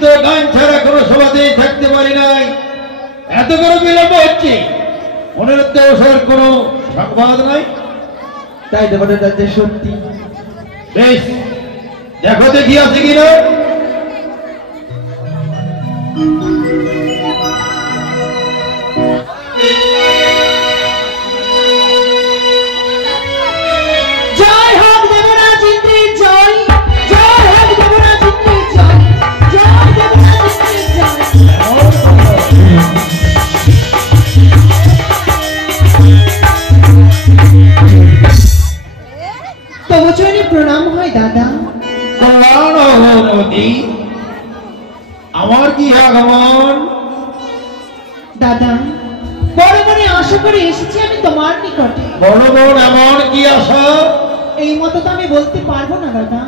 তো গান ছাড়া কোনো সভাতেই থাকতে পারি নাই, এত করে বিলম্ব হচ্ছে, মনের অবসর কোনো সংবাদ নাই। তাই তো বটে দাদা, সত্যি। বেশ, দেখো দেখি আছে কিনা। প্রণাম হয় দাদা। আমার কি আগমন দাদা? বড় মনে আশা করে এসেছি আমি তোমার নিকটে। বড় বোন এমন কি আশা? এই মতো তো আমি বলতে পারবো না দাদা।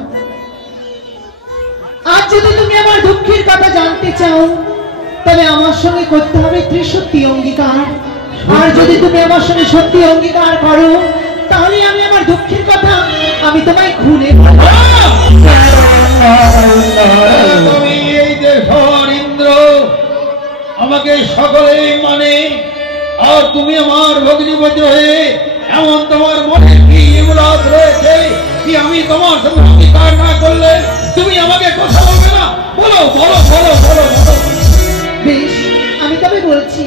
আজ যদি তুমি আমার দুঃখের কথা জানতে চাও তবে আমার সঙ্গে করতে হবে ত্রিসত্যি অঙ্গীকার। আর যদি তুমি আমার সঙ্গে সত্যি অঙ্গীকার করো তাহলে আমি আমার দুঃখের কথা আমি তোমায় খুলে তুমি এই দেশের ইন্দ্র, আমাকে সকলেই মানে, আর তুমি আমার ভগ্নিপতি হয়ে এমন তোমার মনে কি এগুলো রয়েছে কি আমি তোমার সঙ্গে অঙ্গীকার না করলে তুমি আমাকে কথা বলবে না? বলো বলো বলো বলো বলো। বেশ, আমি তবে বলছি।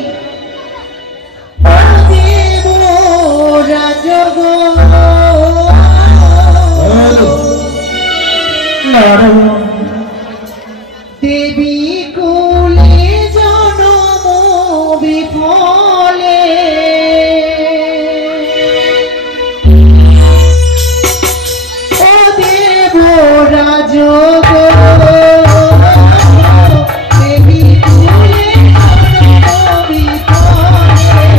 দেবী কুলে জনম বিফলে ও দেব রাজ দেবী কুলে জনম বিফলে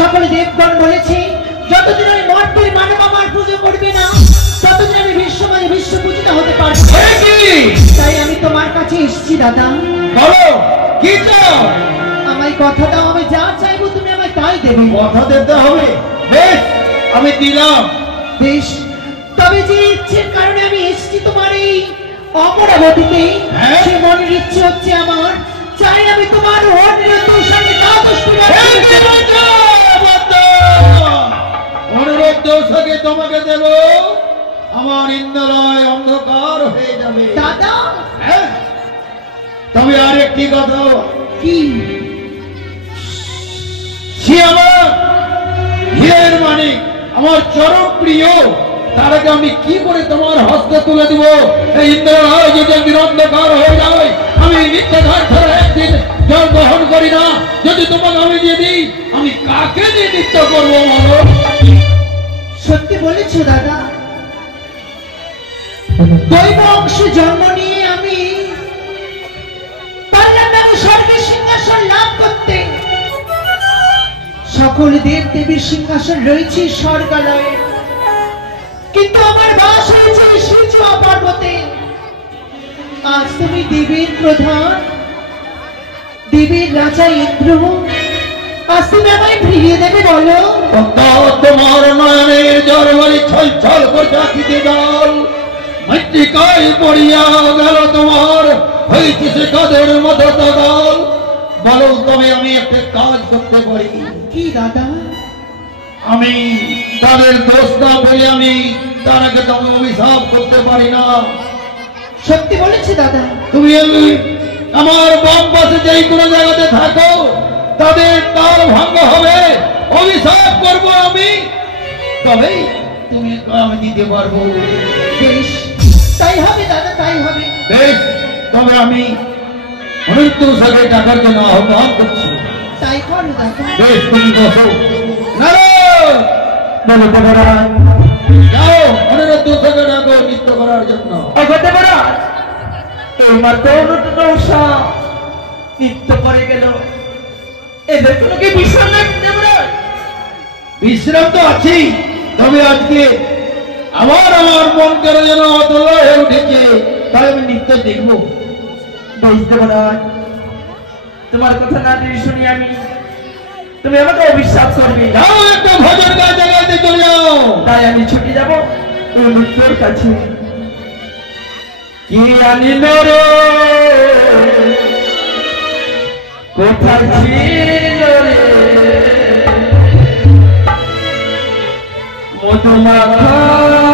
সকলে দেবগণ বলেছে যতদিন ওই মর্তের মানব আমার পুজো করবে না ততদিন আমি বিশ্বময় বিশ্ব পূজিত হতে পারবো। তাই আমি তোমার কাছে এসেছি দাদা। বলো কি চাও? আমায় কথা দাও, আমি যা চাইবো তুমি আমায় তাই দেবে। কথা দিতে হবে? বেশ, আমি দিলাম। বেশ, তবে যে ইচ্ছের কারণে আমি এসেছি তোমার এই অমরাবতীতে, সে মনের ইচ্ছে হচ্ছে আমার চাই আমি তোমার অনুরোধের সঙ্গে তোমাকে দেব, আমার ইন্দ্রালয় অন্ধকার হয়ে যাবে দাদা। হ্যাঁ, তবে আর একটি কথা। কি? সে আমার হীরের মানিক, আমার চরম প্রিয়, তার আগে আমি কি করে তোমার হস্তে তুলে দিব? এই ইন্দ্রালয় যদি একদিন অন্ধকার হয়ে যায়, আমি নিত্যধার ছাড়া একদিন জল গ্রহণ করি না। যদি তোমাকে আমি দিয়ে দিই, আমি কাকে দিয়ে নৃত্য করবো? বলো। সত্যি বলেছো দাদা। দৈব অংশে জন্ম নিয়ে আমি পারলাম না স্বর্গের সিংহাসন লাভ করতে। সকল দেব দেবীর সিংহাসন রয়েছে স্বর্গালয়ে, কিন্তু আমার বাস হয়েছে সিজুয়া পর্বতে। আজ তুমি দেবীর প্রধান, দেবীর রাজা ইন্দ্র, আজ তুমি আমায় ফিরিয়ে দেবে বলো? তোমার নয়নের জলবাড়ি ছল ছল করে আঁকিতে জল মৃত্তিকায় পড়িয়া গেল, তোমার হয়েছে সে কাদের মতো দল। বলো তবে আমি একটা কাজ করতে পারি? কি দাদা? আমি তাদের দোষ না পেলে আমি তারাকে তবে অভিশাপ করতে পারি না। সত্যি বলেছি দাদা। তুমি আমার বাম পাশে যেই কোনো জায়গাতে থাকো তাদের তার ভঙ্গ হবে, অভিশাপ করবো আমি, তবেই তুমি আমি দিতে পারবো। বেশ, তাই হবে দাদা, তাই হবে। বেশ, তবে আমি মৃত্যু সাথে টাকার জন্য আহ্বান করছি। তাই করো দাদা। বেশ, তুমি বসো। বলো দেবরাজ। যাও অনিরুদ্ধ সাথে ডাকো নৃত্য করার জন্য। দেবরাজ, এইমাত্র অনুরুদ্ধ নৃত্য করে গেল, এদের কোনো কি বিশ্রাম নেই দেবরাজ? বিশ্রাম তো আছেই, তবে আজকে আমার মন কেন যেন অতল হয়ে উঠেছে, তাই আমি নৃত্য দেখবো। বেশ দেবরাজ, তোমার কথা না যদি শুনি আমি, তুমি আমাকে অবিশ্বাস করবে। যাও একটা ভজন গান জায়গাতে চলে যাও। তাই আমি ছুটে যাব ওই নৃত্যের কাছে। কি আনিল রে, কোথায় ছিল রে মধুমাখা